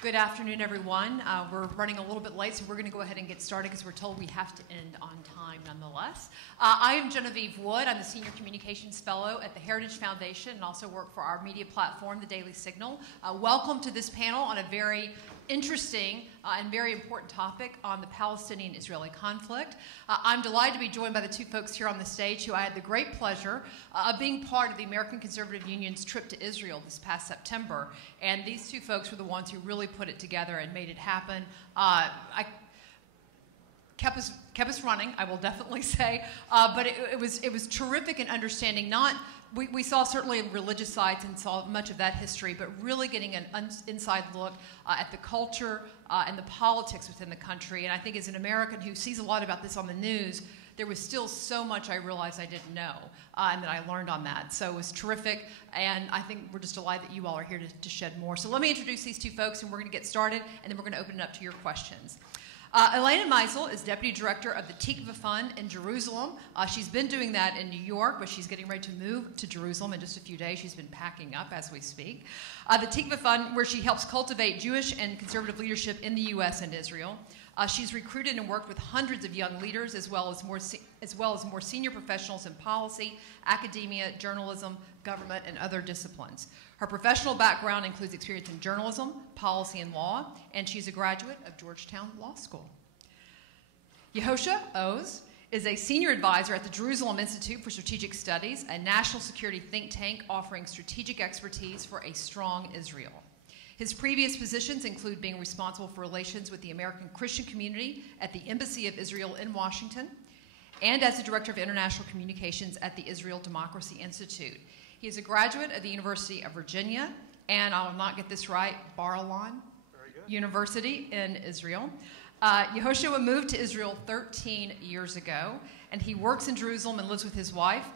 Good afternoon, everyone. We're running a little bit late, so we're going to go ahead and get started because we're told we have to end on time nonetheless. I am Genevieve Wood. I'm the Senior Communications Fellow at the Heritage Foundation and also work for our media platform, the Daily Signal. Welcome to this panel on a very interesting and very important topic on the Palestinian-Israeli conflict. I'm delighted to be joined by the two folks here on the stage who I had the great pleasure of being part of the American Conservative Union's trip to Israel this past September. And these two folks were the ones who really put it together and made it happen. Kept us running, I will definitely say, but it was terrific in understanding. We saw certainly religious sides and saw much of that history, but really getting an inside look at the culture and the politics within the country. And I think as an American who sees a lot about this on the news, there was still so much I realized I didn't know and that I learned on that. So it was terrific, and I think we're just delighted that you all are here to shed more. So let me introduce these two folks, and we're going to get started, and then we're going to open it up to your questions. Elena Meisel is Deputy Director of the Tikva Fund in Jerusalem. She's been doing that in New York, but she's getting ready to move to Jerusalem in just a few days. She's been packing up as we speak. The Tikva Fund, where she helps cultivate Jewish and conservative leadership in the U.S. and Israel. She's recruited and worked with hundreds of young leaders, as well as more senior professionals in policy, academia, journalism, government, and other disciplines. Her professional background includes experience in journalism, policy, and law, and she's a graduate of Georgetown Law School. Yehoshua Oz is a senior advisor at the Jerusalem Institute for Strategic Studies, a national security think tank offering strategic expertise for a strong Israel. His previous positions include being responsible for relations with the American Christian community at the Embassy of Israel in Washington and as the Director of International Communications at the Israel Democracy Institute. He is a graduate of the University of Virginia, and I will not get this right, Bar-Ilan University in Israel. Yehoshua moved to Israel 13 years ago, and he works in Jerusalem and lives with his wife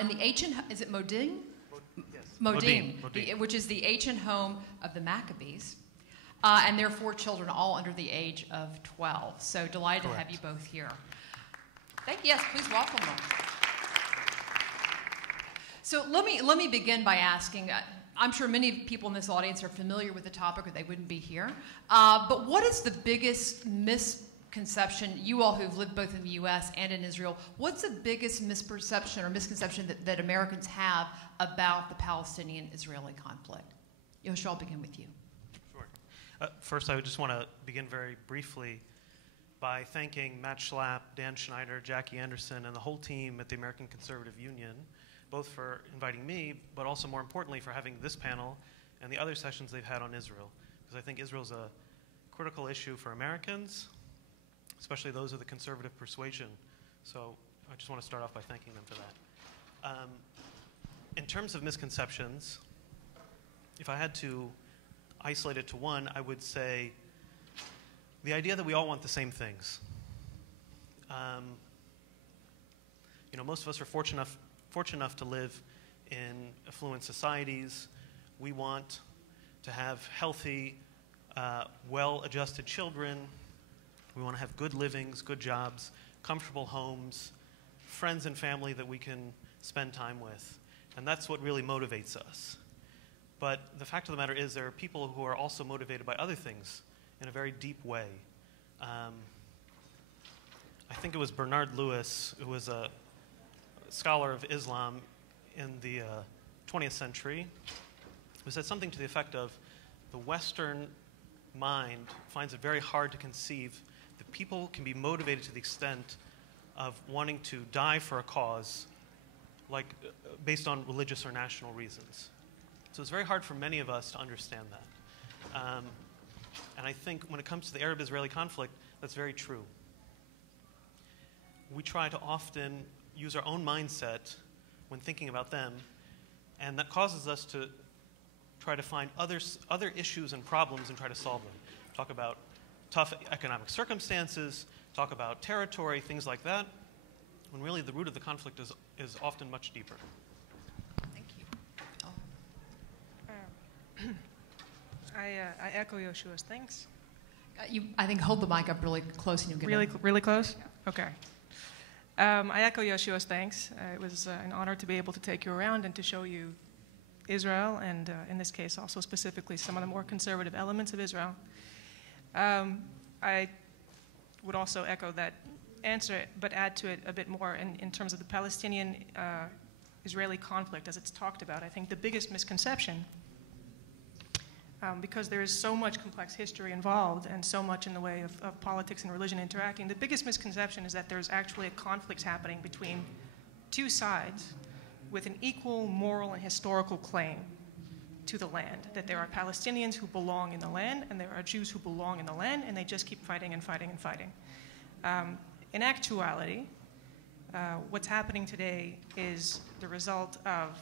in the ancient, is it Modin? Yes. Modin, which is the ancient home of the Maccabees, and their 4 children, all under the age of 12. So delighted to have you both here. Thank you. Yes, please welcome them. So let me begin by asking. I'm sure many people in this audience are familiar with the topic, or they wouldn't be here. But what is the biggest misconception, you all who've lived both in the U.S. and in Israel, what's the biggest misperception or misconception that Americans have about the Palestinian-Israeli conflict? Yehoshua, I'll begin with you. Sure. First, I would just want to begin very briefly by thanking Matt Schlapp, Dan Schneider, Jackie Anderson, and the whole team at the American Conservative Union, both for inviting me, but also more importantly for having this panel and the other sessions they've had on Israel. Because I think Israel's a critical issue for Americans, especially those of the conservative persuasion. So I just want to start off by thanking them for that. In terms of misconceptions, if I had to isolate it to one, I would say the idea that we all want the same things. Most of us are fortunate enough to live in affluent societies. We want to have healthy, well-adjusted children. We want to have good livings, good jobs, comfortable homes, friends and family that we can spend time with. And that's what really motivates us. But the fact of the matter is there are people who are also motivated by other things in a very deep way. I think it was Bernard Lewis, who was a scholar of Islam in the 20th century, who said something to the effect of, the Western mind finds it very hard to conceive that people can be motivated to the extent of wanting to die for a cause, like based on religious or national reasons. So it's very hard for many of us to understand that. And I think when it comes to the Arab-Israeli conflict, that's very true. We try to often use our own mindset when thinking about them, and that causes us to try to find other issues and problems and try to solve them. Talk about tough economic circumstances, talk about territory, things like that, when really the root of the conflict is often much deeper. Thank you. I echo Yoshua's thanks. I think hold the mic up really close and you'll get Really close? Yeah. Okay. I echo Yoshua's thanks. It was an honor to be able to take you around and to show you Israel, and in this case also specifically some of the more conservative elements of Israel. I would also echo that answer, but add to it a bit more in terms of the Palestinian-Israeli conflict as it's talked about. I think the biggest misconception, because there is so much complex history involved and so much in the way of politics and religion interacting, the biggest misconception is that there's actually a conflict happening between two sides with an equal moral and historical claim to the land, that there are Palestinians who belong in the land and there are Jews who belong in the land, and they just keep fighting and fighting and fighting. In actuality, what's happening today is the result of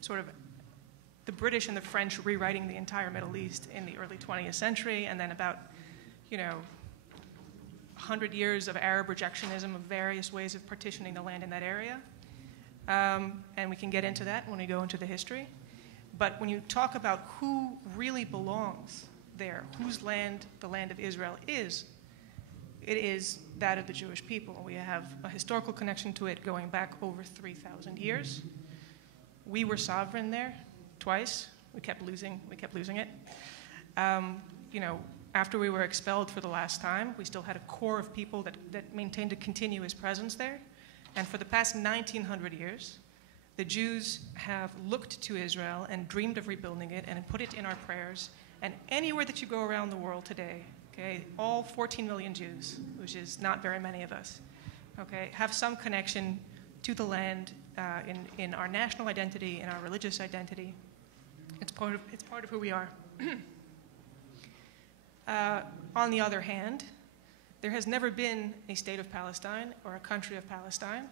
sort of the British and the French rewriting the entire Middle East in the early 20th century, and then about, 100 years of Arab rejectionism of various ways of partitioning the land in that area. And we can get into that when we go into the history. But when you talk about who really belongs there, whose land the land of Israel is, it is that of the Jewish people. We have a historical connection to it going back over 3,000 years. We were sovereign there twice. We kept losing it. After we were expelled for the last time, we still had a core of people that maintained a continuous presence there. And for the past 1,900 years, the Jews have looked to Israel and dreamed of rebuilding it and put it in our prayers. And anywhere that you go around the world today, okay, all 14 million Jews, which is not very many of us, okay, have some connection to the land in our national identity, in our religious identity. It's part of who we are. On the other hand, there has never been a state of Palestine or a country of Palestine.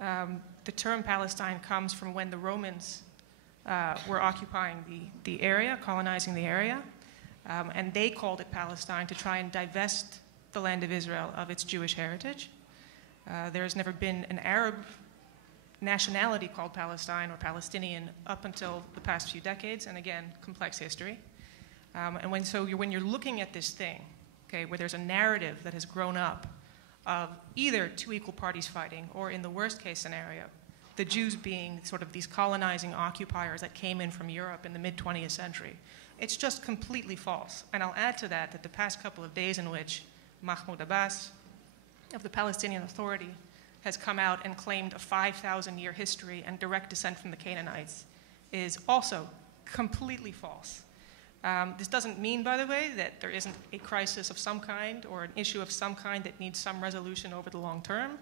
The term Palestine comes from when the Romans were occupying the area, colonizing the area, and they called it Palestine to try and divest the land of Israel of its Jewish heritage. There has never been an Arab nationality called Palestine or Palestinian up until the past few decades, and again, complex history. And when you're looking at this thing, okay, where there's a narrative that has grown up of either two equal parties fighting, or in the worst case scenario, the Jews being sort of these colonizing occupiers that came in from Europe in the mid-20th century, it's just completely false. And I'll add to that the past couple of days in which Mahmoud Abbas of the Palestinian Authority has come out and claimed a 5,000-year history and direct descent from the Canaanites is also completely false. This doesn't mean, by the way, that there isn't a crisis of some kind or an issue of some kind that needs some resolution over the long term.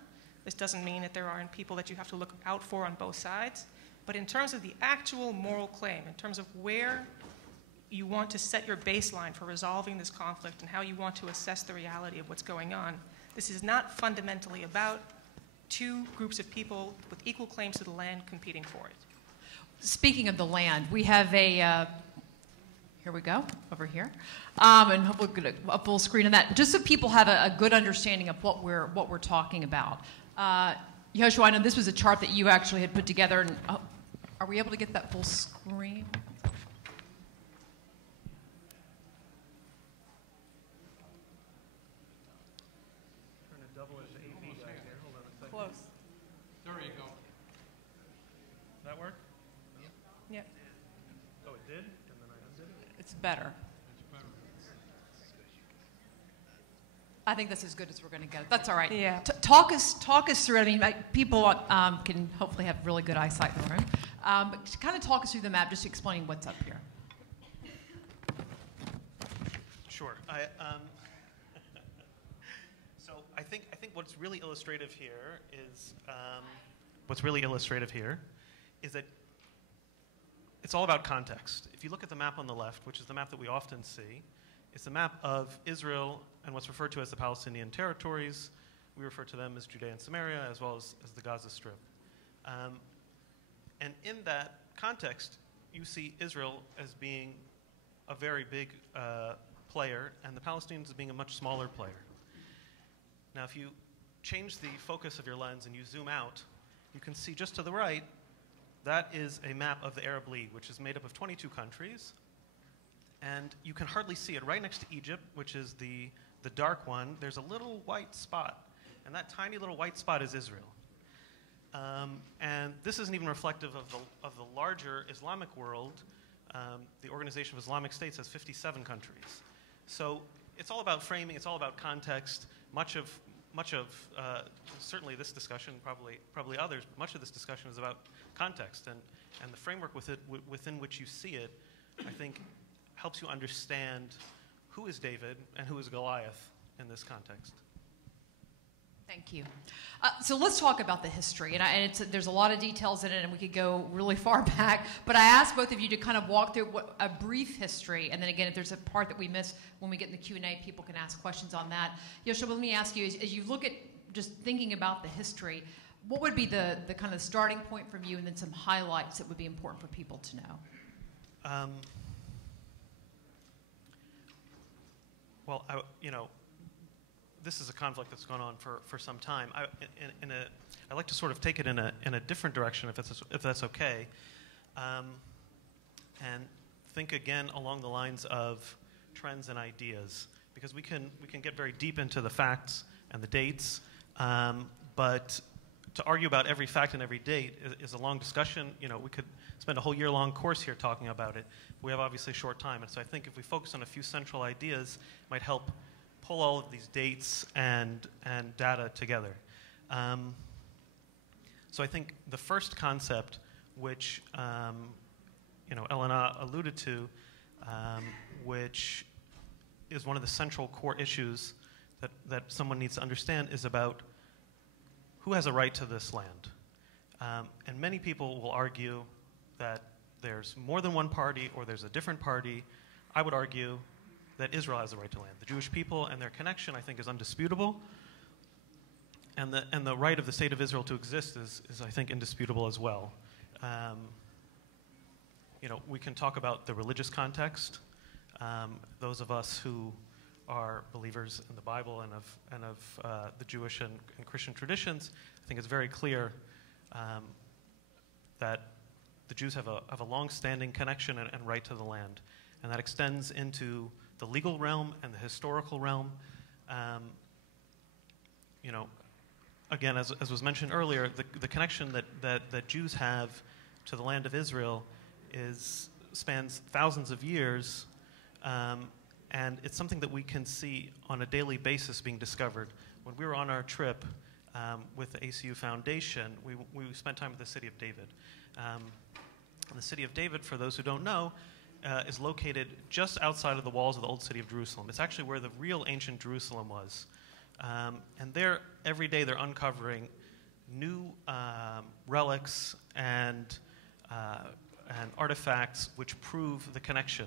This doesn't mean that there aren't people that you have to look out for on both sides. But in terms of the actual moral claim, in terms of where you want to set your baseline for resolving this conflict and how you want to assess the reality of what's going on, this is not fundamentally about two groups of people with equal claims to the land competing for it. Speaking of the land, we have a... here we go, over here. And hopefully we'll get a full screen of that, just so people have a good understanding of what we're talking about. Yoshua, I know this was a chart that you actually had put together. And, are we able to get that full screen? Close. There you go. That work? Yeah. Oh, it did? And then I undid it? It's better. I think that's as good as we're going to get it. That's all right. Yeah. Talk us through it. I mean, people can hopefully have really good eyesight in the room. But kind of talk us through the map, just explaining what's up here. Sure. So I think what's really illustrative here is that it's all about context. If you look at the map on the left, which is the map that we often see, it's the map of Israel and what's referred to as the Palestinian territories. We refer to them as Judea and Samaria, as well as the Gaza Strip. And in that context, you see Israel as being a very big player, and the Palestinians as being a much smaller player. Now, if you change the focus of your lens and you zoom out, you can see just to the right, that is a map of the Arab League, which is made up of 22 countries. And you can hardly see it. Right next to Egypt, which is the dark one, there's a little white spot. And that tiny little white spot is Israel. And this isn't even reflective of the larger Islamic world. The Organization of Islamic States has 57 countries. So it's all about framing, it's all about context. Much of certainly this discussion, probably others, but much of this discussion is about context, and the framework within which you see it, I think, helps you understand who is David and who is Goliath in this context. Thank you. So let's talk about the history. And there's a lot of details in it, and we could go really far back. But I asked both of you to kind of walk through a brief history. And then again, if there's a part that we miss when we get in the Q&A, people can ask questions on that. Yoshua, let me ask you, as you look at just thinking about the history, what would be the kind of starting point from you, and then some highlights that would be important for people to know? This is a conflict that's gone on for some time. I like to sort of take it in a different direction, if that's okay, and think again along the lines of trends and ideas, because we can get very deep into the facts and the dates, but to argue about every fact and every date is a long discussion. We could spend a whole year-long course here talking about it. We have obviously a short time, and so I think if we focus on a few central ideas, it might help pull all of these dates and data together. So I think the first concept, which Elena alluded to, which is one of the central core issues that someone needs to understand, is about who has a right to this land. And many people will argue that there's more than one party or there's a different party. I would argue that Israel has the right to land. The Jewish people and their connection, I think, is undisputable. And the right of the state of Israel to exist is I think, indisputable as well. We can talk about the religious context. Those of us who are believers in the Bible and of the Jewish and Christian traditions, I think it's very clear that the Jews have a long-standing connection and right to the land, and that extends into the legal realm and the historical realm. Again, as was mentioned earlier, the connection that Jews have to the land of Israel spans thousands of years, and it's something that we can see on a daily basis being discovered. When we were on our trip with the ACU Foundation, we spent time at the city of David. And the city of David, for those who don't know, is located just outside of the walls of the old city of Jerusalem. It's actually where the real ancient Jerusalem was. And there, every day, they're uncovering new relics and artifacts which prove the connection.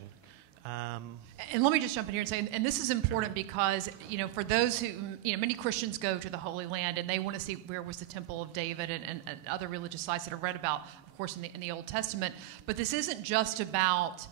And let me just jump in here and say, and this is important because, for those who, many Christians go to the Holy Land and they want to see where was the Temple of David and other religious sites that are read about, of course, in the Old Testament. But this isn't just about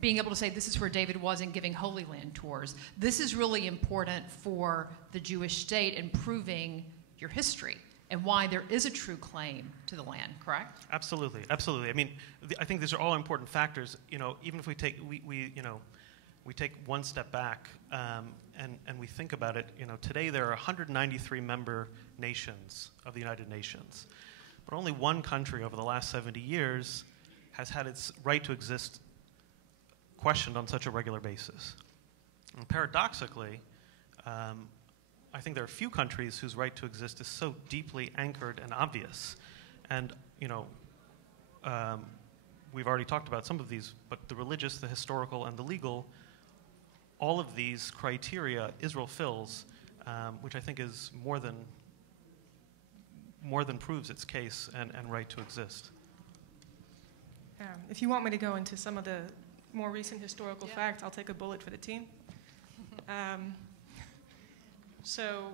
being able to say this is where David was and giving Holy Land tours. This is really important for the Jewish state and proving your history and why there is a true claim to the land, correct? Absolutely, absolutely. I mean, I think these are all important factors. Even if we take we take one step back and we think about it. Today there are 193 member nations of the United Nations, but only one country over the last 70 years has had its right to exist questioned on such a regular basis. And paradoxically, I think there are few countries whose right to exist is so deeply anchored and obvious. And, we've already talked about some of these, but the religious, the historical, and the legal, all of these criteria Israel fills, which I think is more than proves its case and right to exist. If you want me to go into some of the more recent historical facts, I'll take a bullet for the team. So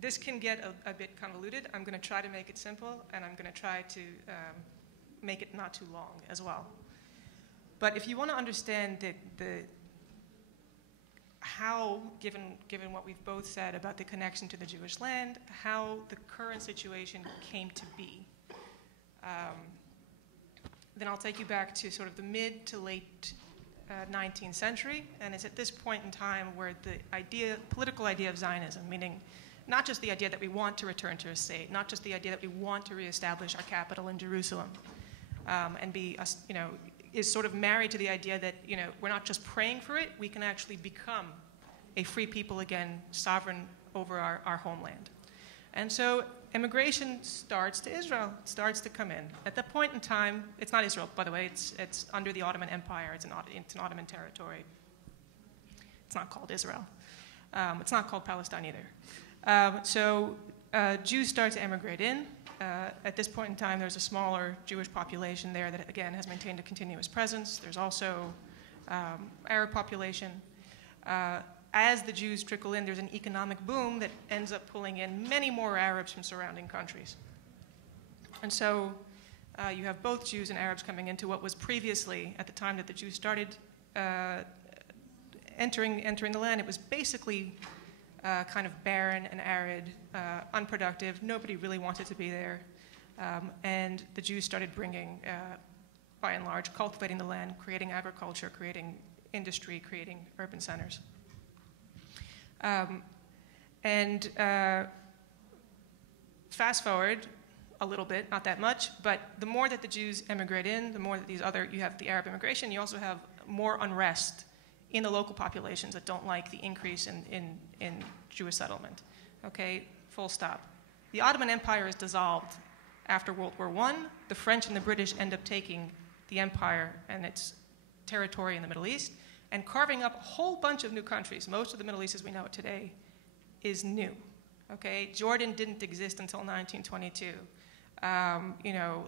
this can get a bit convoluted. I'm going to try to make it simple, and I'm going to try to make it not too long as well. But if you want to understand how, given what we've both said about the connection to the Jewish land, how the current situation came to be, then I'll take you back to sort of the mid to late 19th century, and it's at this point in time where the political idea of Zionism, meaning not just the idea that we want to return to a state, not just the idea that we want to reestablish our capital in Jerusalem, and be, is sort of married to the idea that, we're not just praying for it, we can actually become a free people again, sovereign over our homeland. And so immigration starts to Israel, starts to come in. At that point in time, it's not Israel, by the way, it's under the Ottoman Empire, it's an Ottoman territory. It's not called Israel. It's not called Palestine either. So Jews start to emigrate in. At this point in time, there's a smaller Jewish population there that, again, has maintained a continuous presence. There's also Arab population. As the Jews trickle in, there's an economic boom that ends up pulling in many more Arabs from surrounding countries. And so you have both Jews and Arabs coming into what was previously, at the time that the Jews started entering the land, it was basically kind of barren and arid, unproductive. Nobody really wanted to be there. And the Jews started bringing, by and large, cultivating the land, creating agriculture, creating industry, creating urban centers. Fast forward a little bit, not that much, but the more that the Jews emigrate in, the more that you have the Arab immigration, you also have more unrest in the local populations that don't like the increase in Jewish settlement. Okay, full stop. The Ottoman Empire is dissolved after World War I. The French and the British end up taking the empire and its territory in the Middle East and carving up a whole bunch of new countries. Most of the Middle East as we know it today is new. Okay, Jordan didn't exist until 1922.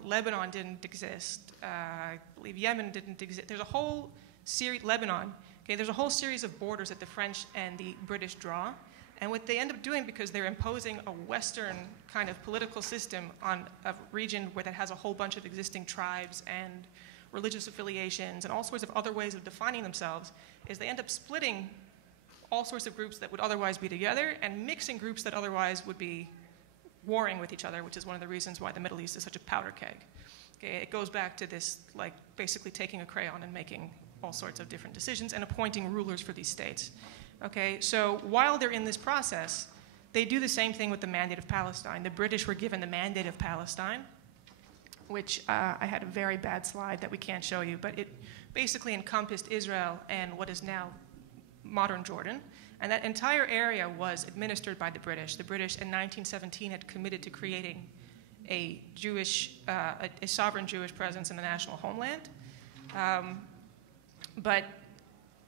Lebanon didn't exist. I believe Yemen didn't exist. There's a whole series, Lebanon. Okay, there's a whole series of borders that the French and the British draw. And what they end up doing, because they're imposing a Western kind of political system on a region that has a whole bunch of existing tribes and religious affiliations and all sorts of other ways of defining themselves, is they end up splitting all sorts of groups that would otherwise be together and mixing groups that otherwise would be warring with each other, which is one of the reasons why the Middle East is such a powder keg. Okay, it goes back to this, like, basically taking a crayon and making all sorts of different decisions and appointing rulers for these states. Okay, so while they're in this process, they do the same thing with the Mandate of Palestine. The British were given the Mandate of Palestine, which I had a very bad slide that we can't show you, but it basically encompassed Israel and what is now modern Jordan. And that entire area was administered by the British. The British in 1917 had committed to creating a sovereign Jewish presence in the national homeland. But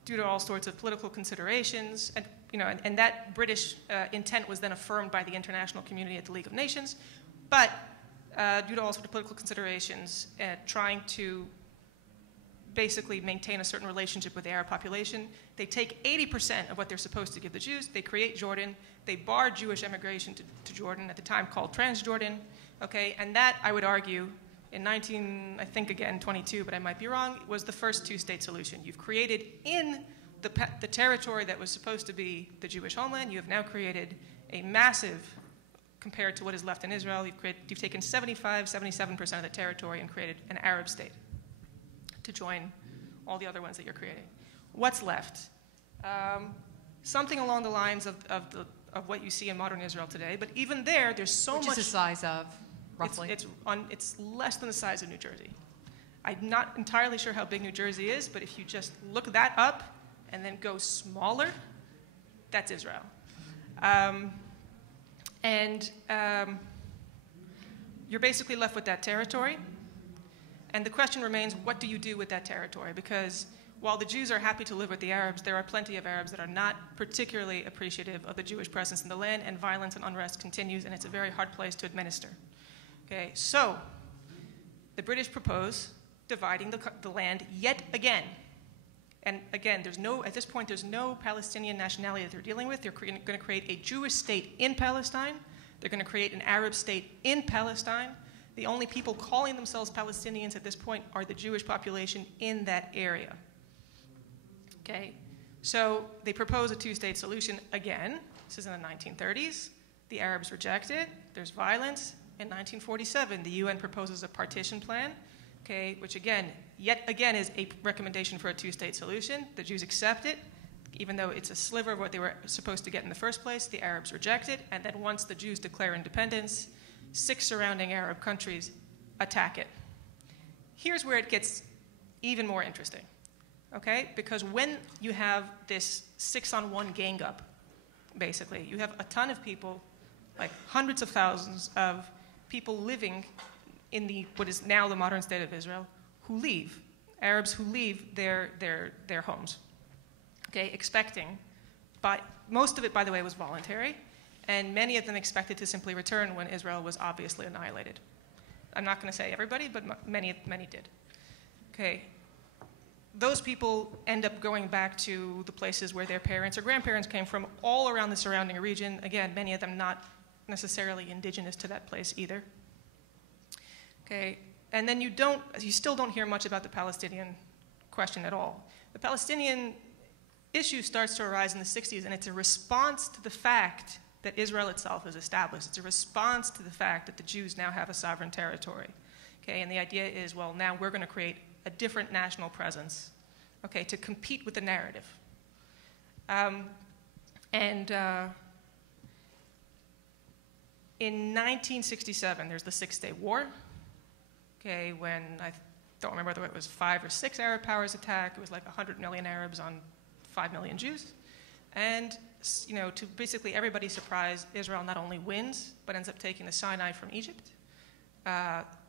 due to all sorts of political considerations, and that British intent was then affirmed by the international community at the League of Nations, but due to all sorts of political considerations, trying to basically maintain a certain relationship with the Arab population, they take 80% of what they're supposed to give the Jews, they create Jordan, they bar Jewish emigration to Jordan, at the time called Transjordan, okay, and that, I would argue, in 22, but I might be wrong, was the first two-state solution. You've created in the territory that was supposed to be the Jewish homeland, you have now created a massive, compared to what is left in Israel, you've taken 77% of the territory and created an Arab state to join all the other ones that you're creating. What's left? Something along the lines of what you see in modern Israel today, but even there's so much. Which is the size of, roughly? It's less than the size of New Jersey. I'm not entirely sure how big New Jersey is, but if you just look that up and then go smaller, that's Israel. You're basically left with that territory. And the question remains, what do you do with that territory? Because while the Jews are happy to live with the Arabs, there are plenty of Arabs that are not particularly appreciative of the Jewish presence in the land, and violence and unrest continues, and it's a very hard place to administer. Okay, so the British propose dividing the land yet again. And again, at this point, there's no Palestinian nationality that they're dealing with. They're going to create a Jewish state in Palestine. They're going to create an Arab state in Palestine. The only people calling themselves Palestinians at this point are the Jewish population in that area. Okay, so they propose a two-state solution again. This is in the 1930s. The Arabs reject it. There's violence. In 1947, the UN proposes a partition plan, okay, which yet again is a recommendation for a two-state solution. The Jews accept it. Even though it's a sliver of what they were supposed to get in the first place, the Arabs reject it, and then once the Jews declare independence, 6 surrounding Arab countries attack it. Here's where it gets even more interesting, okay? Because when you have this 6-on-1 gang up, basically, you have a ton of people, like hundreds of thousands of people living in what is now the modern state of Israel, who leave, Arabs who leave their homes, okay, expecting, but most of it, by the way, was voluntary, and many of them expected to simply return when Israel was obviously annihilated. I'm not going to say everybody, but many did. Okay, those people end up going back to the places where their parents or grandparents came from, all around the surrounding region. Again, many of them not necessarily indigenous to that place either. Okay, and then you still don't hear much about the Palestinian question at all. The Palestinian issue starts to arise in the 60s, and it's a response to the fact that Israel itself is established. It's a response to the fact that the Jews now have a sovereign territory. Okay, and the idea is, well, now we're going to create a different national presence, okay, to compete with the narrative. In 1967, there's the Six-Day War, okay, when I don't remember whether it was 5 or 6 Arab powers attack. It was like 100 million Arabs on 5 million Jews. And, you know, to basically everybody's surprise, Israel not only wins, but ends up taking the Sinai from Egypt,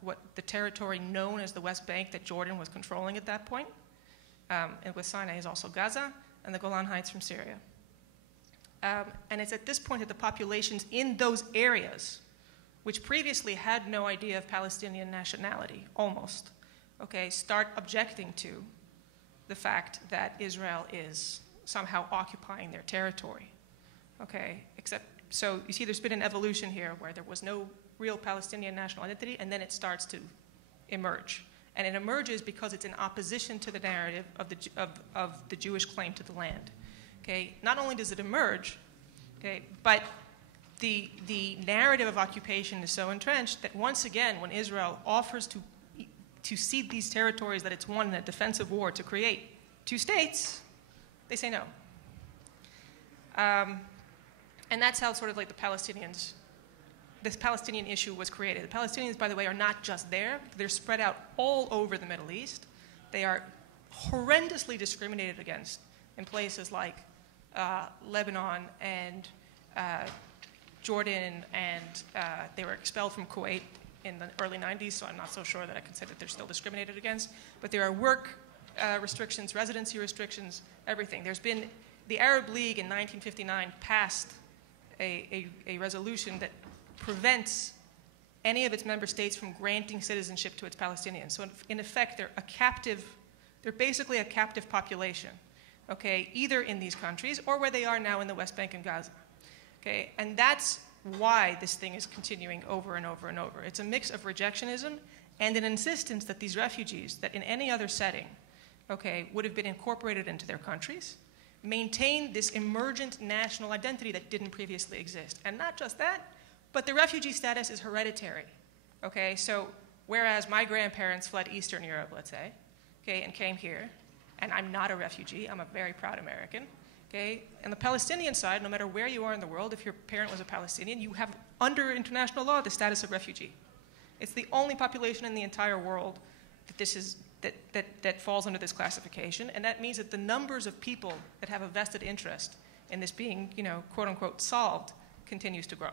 what the territory known as the West Bank that Jordan was controlling at that point. And with Sinai is also Gaza and the Golan Heights from Syria. And it's at this point that the populations in those areas, which previously had no idea of Palestinian nationality, almost, okay, start objecting to the fact that Israel is somehow occupying their territory, okay? So you see there's been an evolution here where there was no real Palestinian national identity, and then it starts to emerge. And it emerges because it's in opposition to the narrative of the Jewish claim to the land. Okay, not only does it emerge, okay, but the narrative of occupation is so entrenched that once again, when Israel offers to cede these territories that it's won in a defensive war to create 2 states, they say no. And that's how sort of like this Palestinian issue was created. The Palestinians, by the way, are not just there. They're spread out all over the Middle East. They are horrendously discriminated against in places like Lebanon and Jordan, and they were expelled from Kuwait in the early 90s, so I'm not so sure that I can say that they're still discriminated against. But there are work restrictions, residency restrictions, everything. There's been, the Arab League in 1959 passed a resolution that prevents any of its member states from granting citizenship to its Palestinians. So in effect, they're basically a captive population, okay, either in these countries or where they are now in the West Bank and Gaza, okay? And that's why this thing is continuing over and over and over. It's a mix of rejectionism and an insistence that these refugees, that in any other setting, okay, would have been incorporated into their countries, maintain this emergent national identity that didn't previously exist. And not just that, but the refugee status is hereditary, okay? So whereas my grandparents fled Eastern Europe, let's say, okay, and came here, and I'm not a refugee, I'm a very proud American, okay? On the Palestinian side, no matter where you are in the world, if your parent was a Palestinian, you have, under international law, the status of refugee. It's the only population in the entire world that falls under this classification, and that means that the numbers of people that have a vested interest in this being, you know, quote unquote, solved, continues to grow.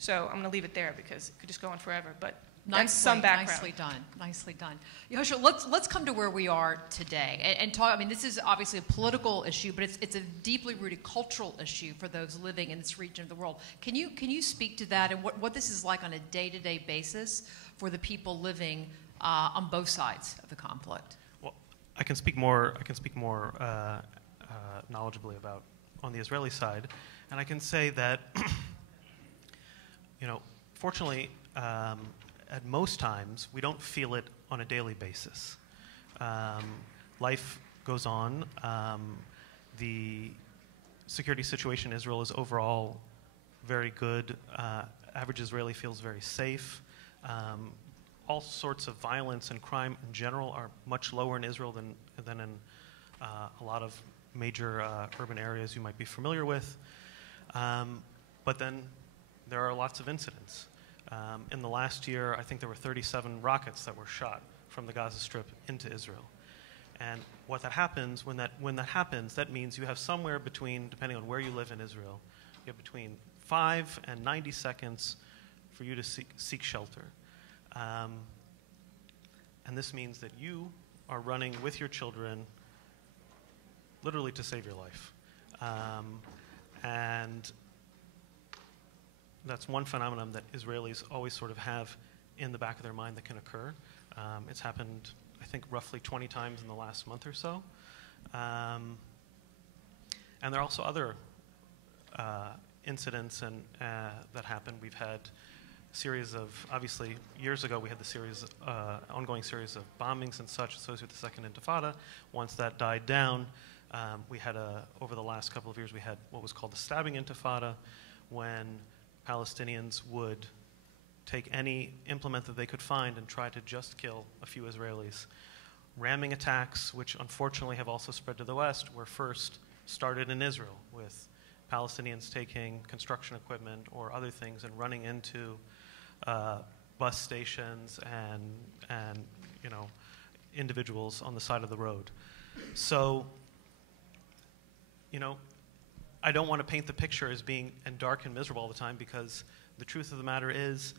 So I'm going to leave it there because it could just go on forever, but that's some background. Nicely done, nicely done. Yehoshua, let's come to where we are today and talk. I mean, this is obviously a political issue, but it's a deeply rooted cultural issue for those living in this region of the world. Can you speak to that and what this is like on a day-to-day basis for the people living on both sides of the conflict? Well, I can speak more knowledgeably about on the Israeli side, and I can say that. You know, fortunately, at most times, we don't feel it on a daily basis. Life goes on. The security situation in Israel is overall very good. Average Israeli feels very safe. All sorts of violence and crime in general are much lower in Israel than in a lot of major urban areas you might be familiar with. But then there are lots of incidents. In the last year, I think there were 37 rockets that were shot from the Gaza Strip into Israel. And what that happens, when that happens, that means you have somewhere between, depending on where you live in Israel, you have between 5 and 90 seconds for you to seek shelter. And this means that you are running with your children literally to save your life. And that's one phenomenon that Israelis always sort of have in the back of their mind that can occur. It's happened, I think, roughly 20 times in the last month or so. And there are also other incidents that happen. We've had a series of, obviously, years ago we had the ongoing series of bombings and such associated with the Second Intifada. Once that died down, we had over the last couple of years, we had what was called the stabbing intifada, when Palestinians would take any implement that they could find and try to just kill a few Israelis. Ramming attacks, which unfortunately have also spread to the West, were first started in Israel, with Palestinians taking construction equipment or other things and running into bus stations and individuals on the side of the road. So, I don't want to paint the picture as being dark and miserable all the time, because the truth of the matter is,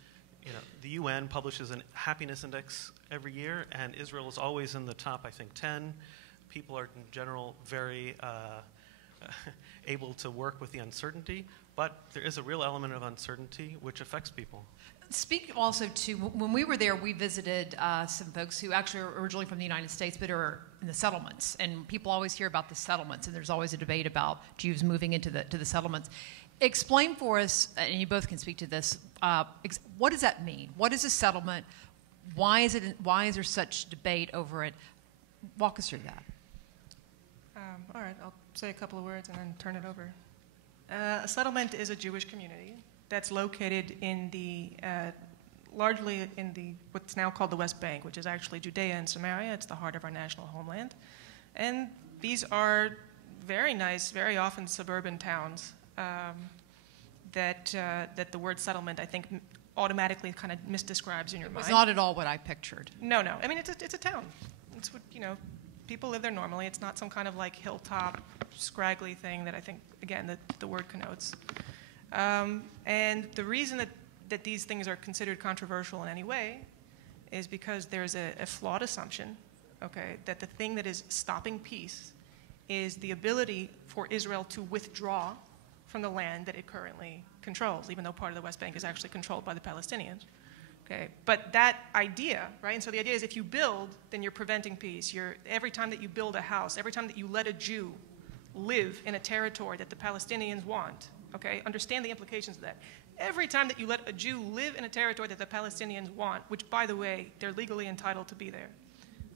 the UN publishes a happiness index every year, and Israel is always in the top, I think, 10. People are in general very able to work with the uncertainty, but there is a real element of uncertainty which affects people. Speak also to, when we were there, we visited some folks who actually are originally from the United States but are in the settlements. And people always hear about the settlements, and there's always a debate about Jews moving into the settlements. Explain for us, and you both can speak to this, what does that mean? What is a settlement? Why is there such debate over it? Walk us through that. All right, I'll say a couple of words and then turn it over. A settlement is a Jewish community that's located in largely in what's now called the West Bank, which is actually Judea and Samaria. It's the heart of our national homeland. And these are very nice, very often suburban towns that the word settlement, I think, automatically kind of misdescribes in your mind. It's not at all what I pictured. No. I mean, it's a town. It's what, people live there normally. It's not some kind of like hilltop, scraggly thing that I think, again, the word connotes. And the reason that these things are considered controversial in any way is because there's a flawed assumption, okay, that the thing that is stopping peace is the ability for Israel to withdraw from the land that it currently controls, even though part of the West Bank is actually controlled by the Palestinians. Okay, but that idea, right? And so the idea is if you build, then you're preventing peace. Every time that you build a house, every time that you let a Jew live in a territory that the Palestinians want, okay, understand the implications of that. Every time that you let a Jew live in a territory that the Palestinians want, which, by the way, they're legally entitled to be there,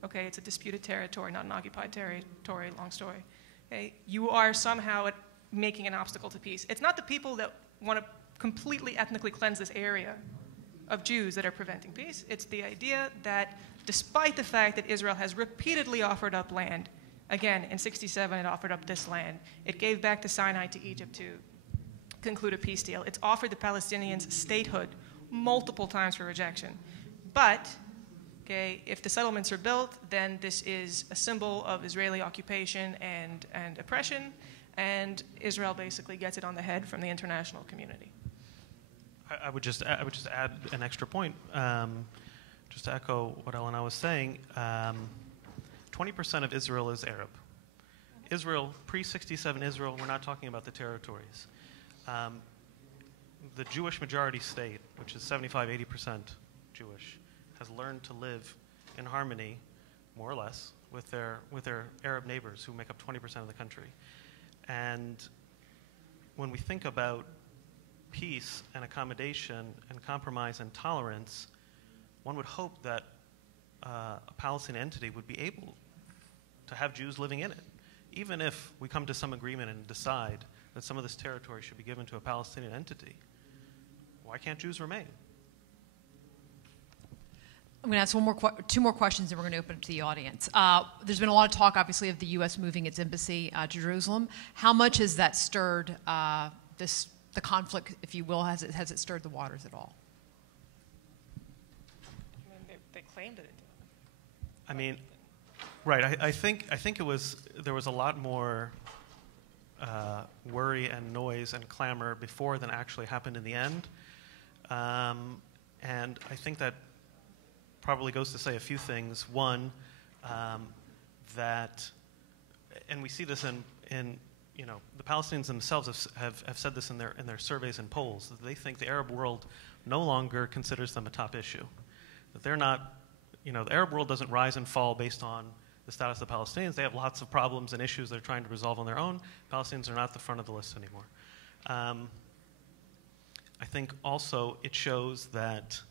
okay, it's a disputed territory, not an occupied territory, long story, okay, you are somehow making an obstacle to peace. It's not the people that want to completely ethnically cleanse this area of Jews that are preventing peace. It's the idea that despite the fact that Israel has repeatedly offered up land, again, in 67 it offered up this land, it gave back the Sinai to Egypt to conclude a peace deal. It's offered the Palestinians statehood multiple times for rejection. But, okay, if the settlements are built, then this is a symbol of Israeli occupation and oppression, and Israel basically gets it on the head from the international community. I would just add an extra point, just to echo what Elena was saying. 20% of Israel is Arab. Israel, pre-67 Israel, we're not talking about the territories. The Jewish majority state, which is 75-80% Jewish, has learned to live in harmony, more or less, with their Arab neighbors who make up 20% of the country. And when we think about peace and accommodation and compromise and tolerance, one would hope that a Palestinian entity would be able to have Jews living in it. Even if we come to some agreement and decide that some of this territory should be given to a Palestinian entity, why can't Jews remain? I'm going to ask two more questions, and we're going to open it to the audience. There's been a lot of talk, obviously, of the U.S. moving its embassy to Jerusalem. How much has that stirred the conflict, if you will? Has it stirred the waters at all? I mean, they claimed it. I mean, right. I think there was a lot more worry and noise and clamor before than actually happened in the end, and I think that probably goes to say a few things. One, that, and we see this in the Palestinians themselves have said this in their surveys and polls, that they think the Arab world no longer considers them a top issue. That they're not, the Arab world doesn't rise and fall based on the status of the Palestinians. They have lots of problems and issues they're trying to resolve on their own. Palestinians are not at the front of the list anymore. I think also it shows that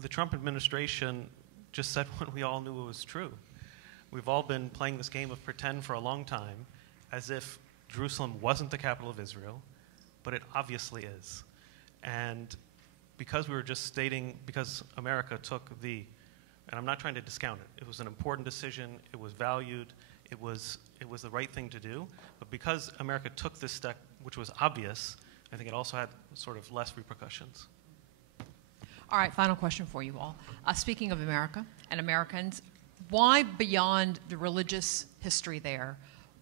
the Trump administration just said what we all knew was true. We've all been playing this game of pretend for a long time, as if Jerusalem wasn't the capital of Israel, but it obviously is. And because we were just stating, because America took and I'm not trying to discount it, it was an important decision, it was valued, it was the right thing to do, but because America took this step, which was obvious, I think it also had sort of less repercussions. All right, final question for you all. Speaking of America and Americans, why, beyond the religious history there,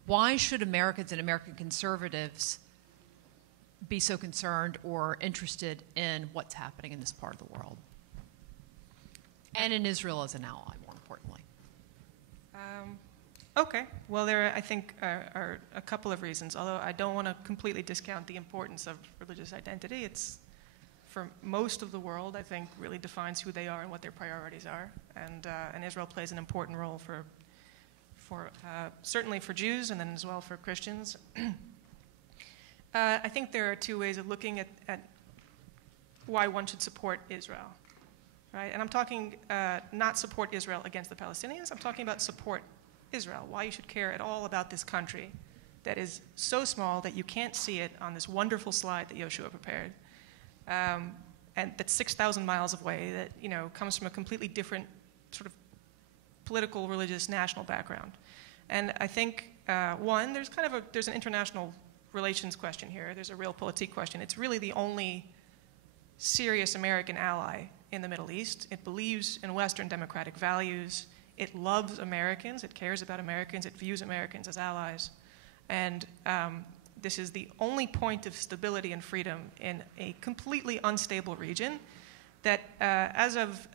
why should Americans and American conservatives be so concerned or interested in what's happening in this part of the world? And in Israel as an ally, more importantly. Okay. Well, there, I think, are a couple of reasons, although I don't want to completely discount the importance of religious identity. It's, for most of the world, I think, really defines who they are and what their priorities are. And Israel plays an important role for certainly for Jews and then as well for Christians. I think there are two ways of looking at why one should support Israel, right? And I'm talking not support Israel against the Palestinians. I'm talking about support Israel, why you should care at all about this country that is so small that you can't see it on this wonderful slide that Yoshua prepared. And that's 6,000 miles away, that comes from a completely different sort of political, religious, national background. And I think, one, there's an international relations question here. There's a realpolitik question. It's really the only serious American ally in the Middle East. It believes in Western democratic values. It loves Americans. It cares about Americans. It views Americans as allies. And this is the only point of stability and freedom in a completely unstable region that, as of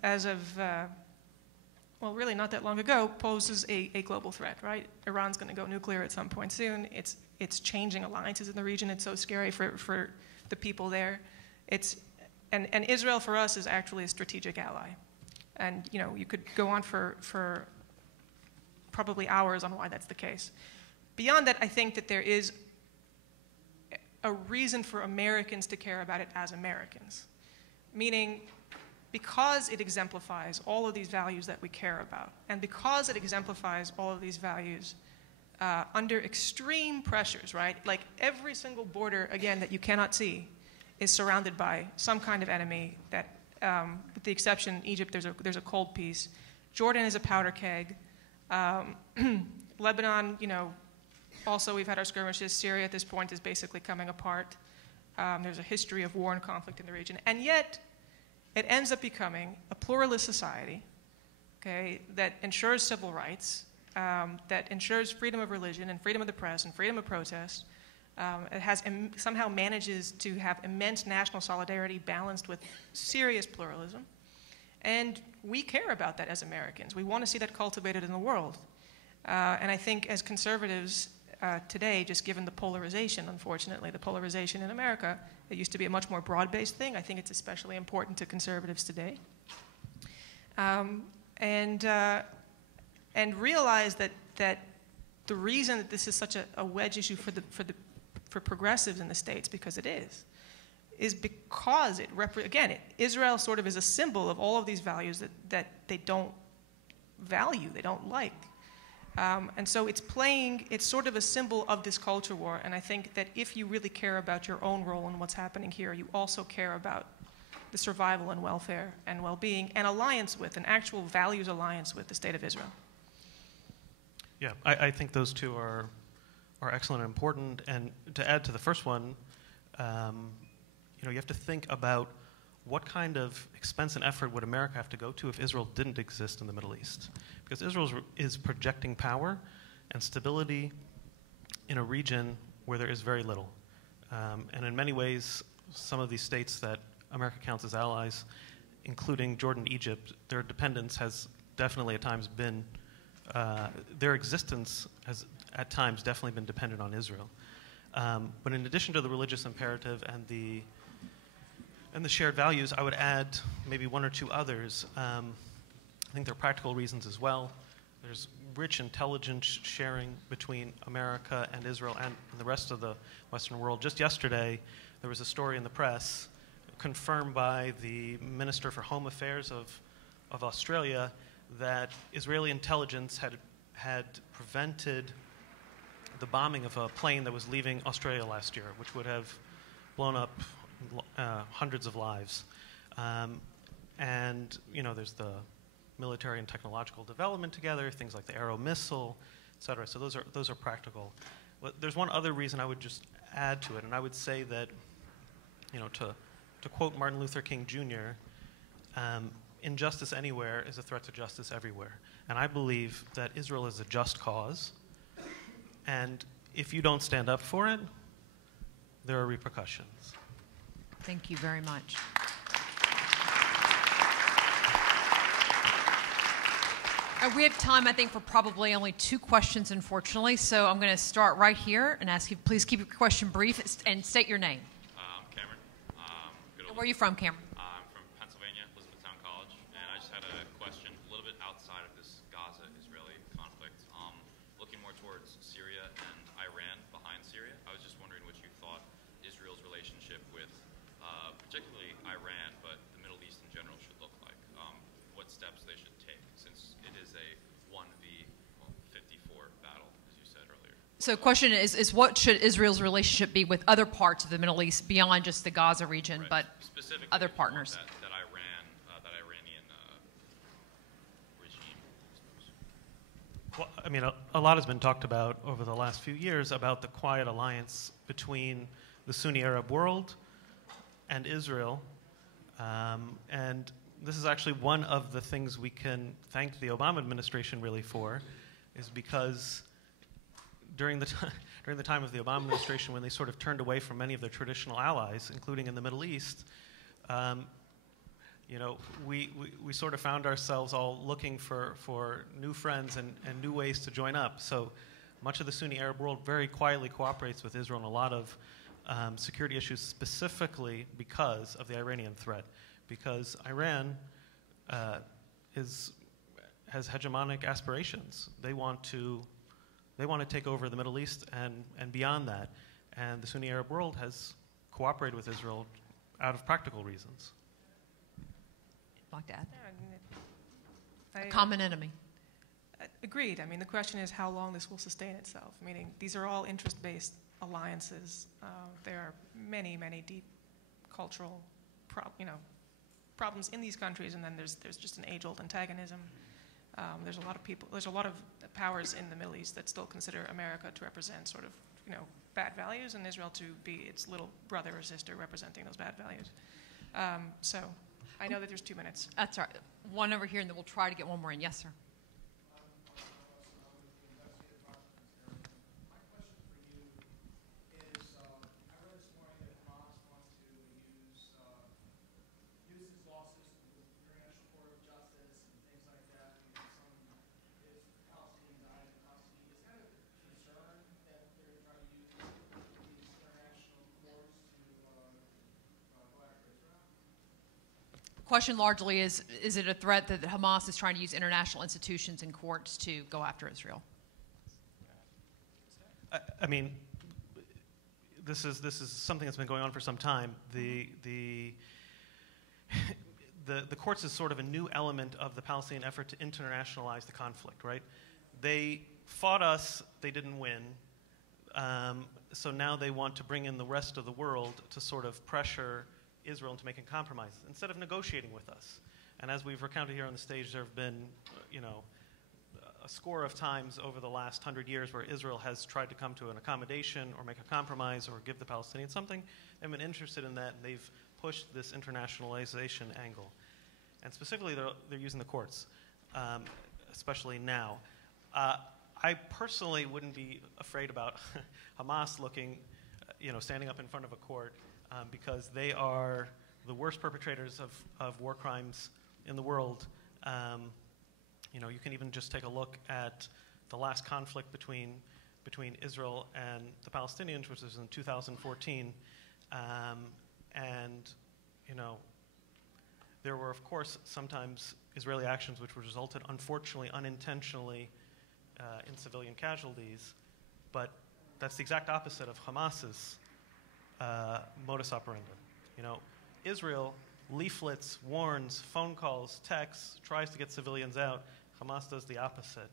really not that long ago, poses a global threat, right? Iran's going to go nuclear at some point soon. It's changing alliances in the region. It's so scary for the people there. And Israel, for us, is actually a strategic ally. And, you could go on for probably hours on why that's the case. Beyond that, I think that there is a reason for Americans to care about it as Americans, meaning because it exemplifies all of these values that we care about, and because it exemplifies all of these values under extreme pressures, right? Like every single border, again, that you cannot see is surrounded by some kind of enemy that, with the exception, Egypt, there's a cold peace. Jordan is a powder keg. Lebanon, also, we've had our skirmishes. Syria, at this point, is basically coming apart. There's a history of war and conflict in the region. And yet, it ends up becoming a pluralist society, okay, that ensures civil rights, that ensures freedom of religion and freedom of the press and freedom of protest. It has somehow manages to have immense national solidarity balanced with serious pluralism. And we care about that as Americans. We want to see that cultivated in the world. And I think as conservatives, today, just given the polarization, unfortunately, the polarization in America, it used to be a much more broad-based thing. I think it's especially important to conservatives today. And realize that the reason that this is such a wedge issue for progressives in the States, because it is because Israel sort of is a symbol of all of these values that they don't value, they don't like. And so it's sort of a symbol of this culture war, and I think that if you really care about your own role in what's happening here, you also care about the survival and welfare and well-being and alliance with, an actual values alliance with the State of Israel. Yeah, I think those two are excellent and important. And to add to the first one, you have to think about what kind of expense and effort would America have to go to if Israel didn't exist in the Middle East? Because Israel is projecting power and stability in a region where there is very little. And in many ways, some of these states that America counts as allies, including Jordan, Egypt, their dependence has definitely at times been, their existence has at times definitely been dependent on Israel. But in addition to the religious imperative and the shared values, I would add maybe one or two others. I think there are practical reasons as well. There's rich intelligence sharing between America and Israel and the rest of the Western world. Just yesterday, there was a story in the press confirmed by the Minister for Home Affairs of Australia that Israeli intelligence had prevented the bombing of a plane that was leaving Australia last year, which would have blown up hundreds of lives. And, there's the military and technological development together, things like the Arrow missile, et cetera. So those are practical. But there's one other reason I would just add to it, and I would say that, to quote Martin Luther King Jr., injustice anywhere is a threat to justice everywhere. And I believe that Israel is a just cause, and if you don't stand up for it, there are repercussions. Thank you very much. We have time, I think, for probably only 2 questions, unfortunately. So I'm going to start right here and ask you, please keep your question brief and state your name. Cameron. Where are you from, Cameron? I'm from Pennsylvania, Elizabethtown College, and I just had a question a little bit outside of this Gaza-Israeli conflict, looking more towards Syria and Iran behind Syria. I was just wondering what you thought Israel's relationship with particularly Iran, but the Middle East in general should look like. What steps they should take, since it is a 1v54 battle, as you said earlier. So the question is what should Israel's relationship be with other parts of the Middle East beyond just the Gaza region, Right. but specifically other partners? That Iranian regime, I suppose. Well, I mean, a lot has been talked about over the last few years about the quiet alliance between the Sunni Arab world and Israel. And this is actually one of the things we can thank the Obama administration really for, is because during the time of the Obama administration, when they sort of turned away from many of their traditional allies, including in the Middle East, we sort of found ourselves all looking for new friends and new ways to join up. So much of the Sunni Arab world very quietly cooperates with Israel on a lot of security issues, specifically because of the Iranian threat. Because Iran has hegemonic aspirations. They want to take over the Middle East and beyond that. And the Sunni Arab world has cooperated with Israel out of practical reasons. Like that? I A common enemy. Agreed. I mean, the question is how long this will sustain itself. Meaning, these are all interest-based alliances. There are many, many deep cultural, problems in these countries, and then there's just an age-old antagonism. There's a lot of people. There's a lot of powers in the Middle East that still consider America to represent sort of, bad values, and Israel to be its little brother or sister representing those bad values. So, I know that there's 2 minutes. That's all right. One over here, and then we'll try to get one more in. Yes, sir. Question largely is it a threat that Hamas is trying to use international institutions and courts to go after Israel? I mean, this is something that's been going on for some time. The courts is sort of a new element of the Palestinian effort to internationalize the conflict, right? They fought us, they didn't win, so now they want to bring in the rest of the world to sort of pressure Israel into making compromises instead of negotiating with us. And as we've recounted here on the stage, there have been, a score of times over the last 100 years where Israel has tried to come to an accommodation or make a compromise or give the Palestinians something. They've been interested in that, and they've pushed this internationalization angle. And specifically, they're using the courts, especially now. I personally wouldn't be afraid about Hamas standing up in front of a court because they are the worst perpetrators of war crimes in the world. You can even just take a look at the last conflict between Israel and the Palestinians, which was in 2014. There were, of course, sometimes Israeli actions which resulted, unfortunately, unintentionally, in civilian casualties. But that's the exact opposite of Hamas's modus operandi. Israel leaflets, warns, phone calls, texts, tries to get civilians out. Hamas does the opposite.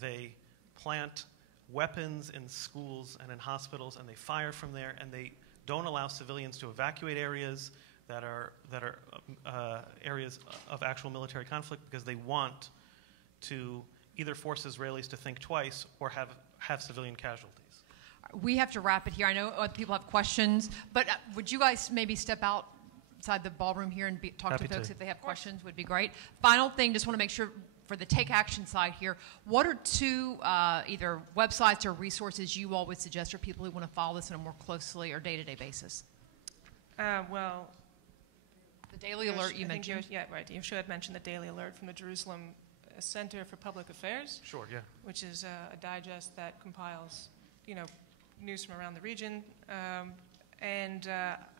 They plant weapons in schools and in hospitals, and they fire from there, and they don't allow civilians to evacuate areas that are areas of actual military conflict because they want to either force Israelis to think twice or have civilian casualties. We have to wrap it here. I know other people have questions, but would you guys maybe step outside the ballroom here and talk to folks if they have questions? Would be great. Final thing, just want to make sure for the Take Action side here, what are two either websites or resources you all would suggest for people who want to follow this on a more closely or day-to-day basis? Well, the Daily Alert you mentioned. Right. You should have mentioned the Daily Alert from the Jerusalem Center for Public Affairs. Sure, yeah. Which is a digest that compiles, news from around the region. And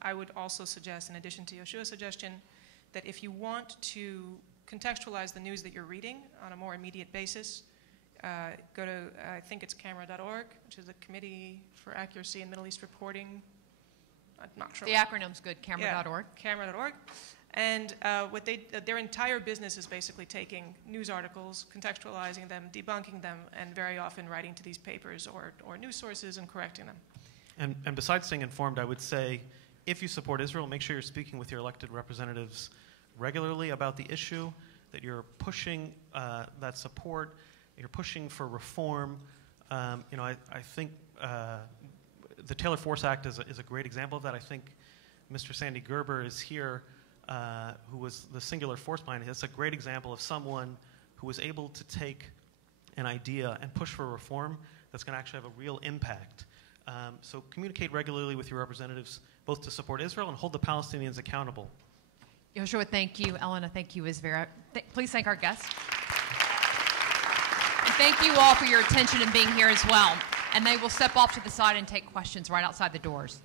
I would also suggest, in addition to Yoshua's suggestion, that if you want to contextualize the news that you're reading on a more immediate basis, go to, I think it's camera.org, which is the Committee for Accuracy in Middle East Reporting. I'm not sure. The acronym's good, camera.org. Yeah, camera.org. And their entire business is basically taking news articles, contextualizing them, debunking them, and very often writing to these papers or news sources and correcting them. And besides staying informed, I would say, if you support Israel, make sure you're speaking with your elected representatives regularly about the issue, that you're pushing that support, you're pushing for reform. I think the Taylor Force Act is a great example of that. I think Mr. Sandy Gerber is here, who was the singular force behind it. It's a great example of someone who was able to take an idea and push for reform that's going to actually have a real impact. So communicate regularly with your representatives, both to support Israel and hold the Palestinians accountable. Yoshua, thank you. Elena, thank you. Isvera. Please thank our guests. And thank you all for your attention and being here as well. And they will step off to the side and take questions right outside the doors.